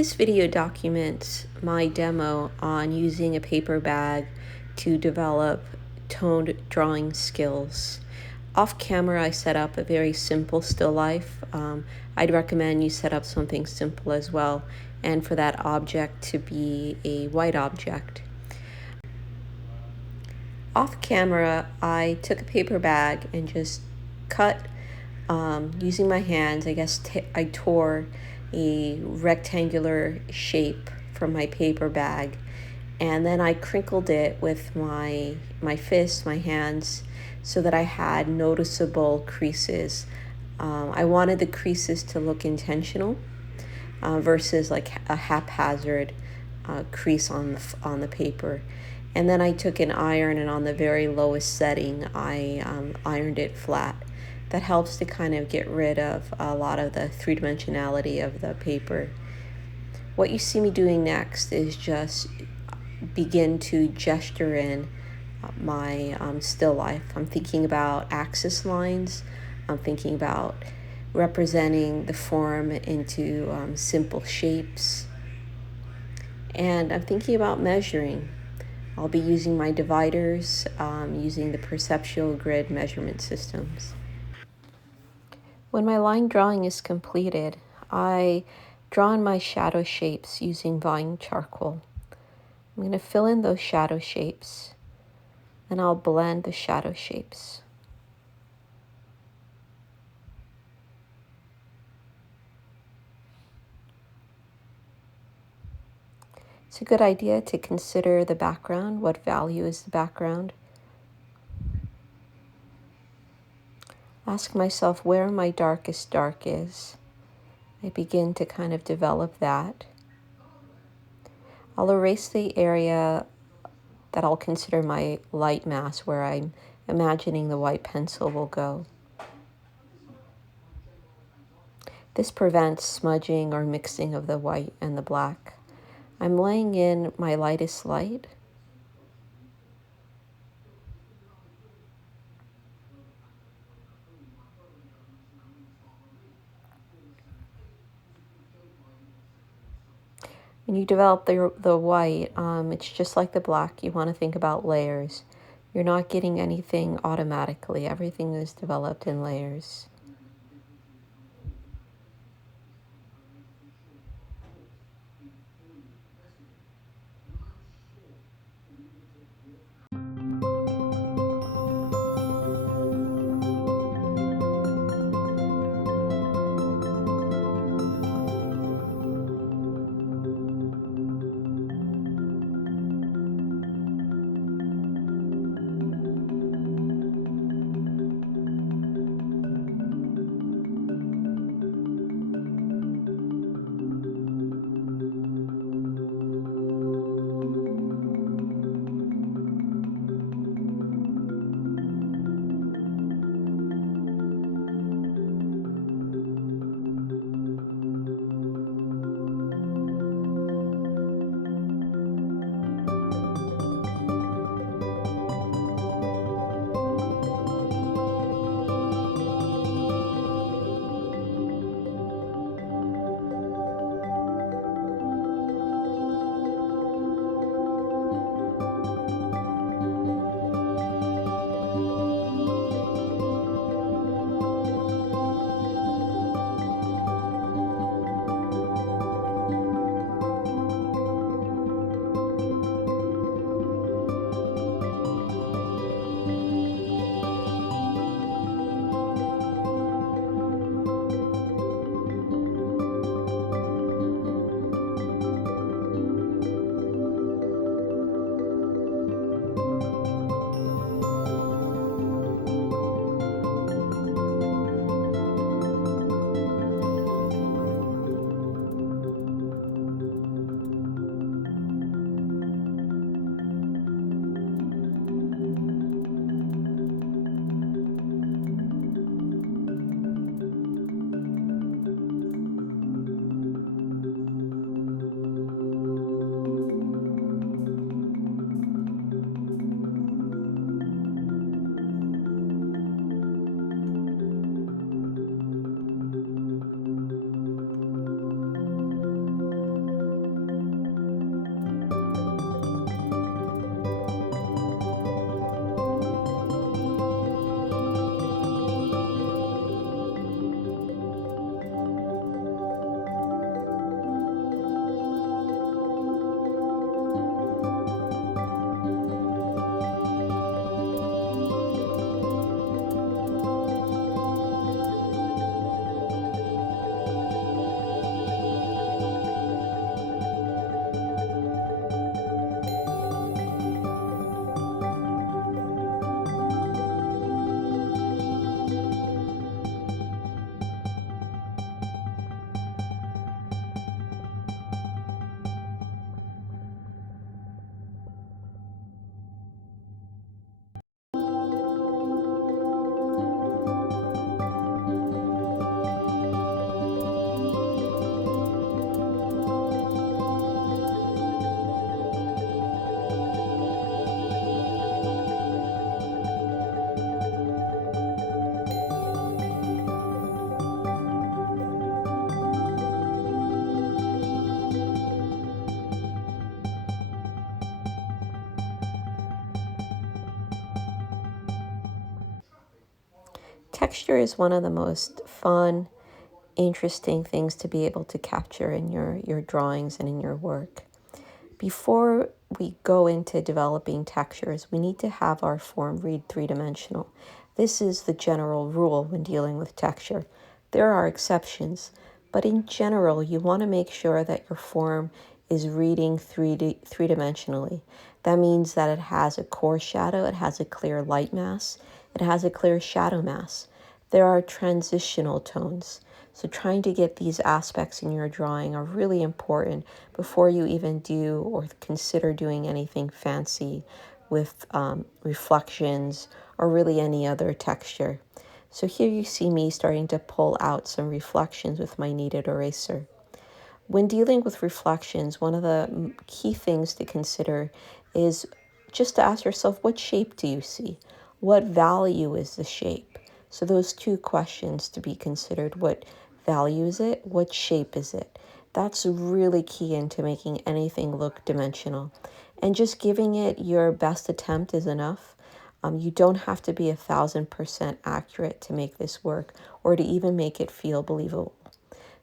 This video documents my demo on using a paper bag to develop toned drawing skills. Off camera, I set up a very simple still life. I'd recommend you set up something simple as well, and for that object to be a white object. Off camera, I took a paper bag and just cut using my hands. I tore a rectangular shape from my paper bag, and then I crinkled it with my fists, my hands, so that I had noticeable creases. I wanted the creases to look intentional versus like a haphazard crease on the paper. And then I took an iron, and on the very lowest setting, I ironed it flat. That helps to kind of get rid of a lot of the three-dimensionality of the paper. What you see me doing next is just begin to gesture in my still life. I'm thinking about axis lines. I'm thinking about representing the form into simple shapes. And I'm thinking about measuring. I'll be using my dividers, using the perceptual grid measurement systems. When my line drawing is completed, I draw in my shadow shapes using Vine charcoal. I'm going to fill in those shadow shapes, and I'll blend the shadow shapes. It's a good idea to consider the background. What value is the background? Ask myself where my darkest dark is. I begin to kind of develop that. I'll erase the area that I'll consider my light mass, where I'm imagining the white pencil will go. This prevents smudging or mixing of the white and the black. I'm laying in my lightest light. When you develop the white, it's just like the black. You want to think about layers. You're not getting anything automatically. Everything is developed in layers. Texture is one of the most fun, interesting things to be able to capture in your drawings and in your work. Before we go into developing textures, we need to have our form read three-dimensional. This is the general rule when dealing with texture. There are exceptions, but in general, you want to make sure that your form is reading three-dimensionally. That means that it has a core shadow, it has a clear light mass, it has a clear shadow mass. There are transitional tones. So trying to get these aspects in your drawing are really important before you even do or consider doing anything fancy with reflections or really any other texture. So here you see me starting to pull out some reflections with my kneaded eraser. When dealing with reflections, one of the key things to consider is just to ask yourself, what shape do you see? What value is the shape? So those two questions to be considered. What value is it? What shape is it? That's really key into making anything look dimensional. And just giving it your best attempt is enough. You don't have to be 1,000% accurate to make this work or to even make it feel believable.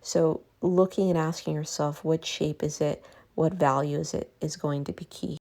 So looking and asking yourself, what shape is it? What value is it is going to be key.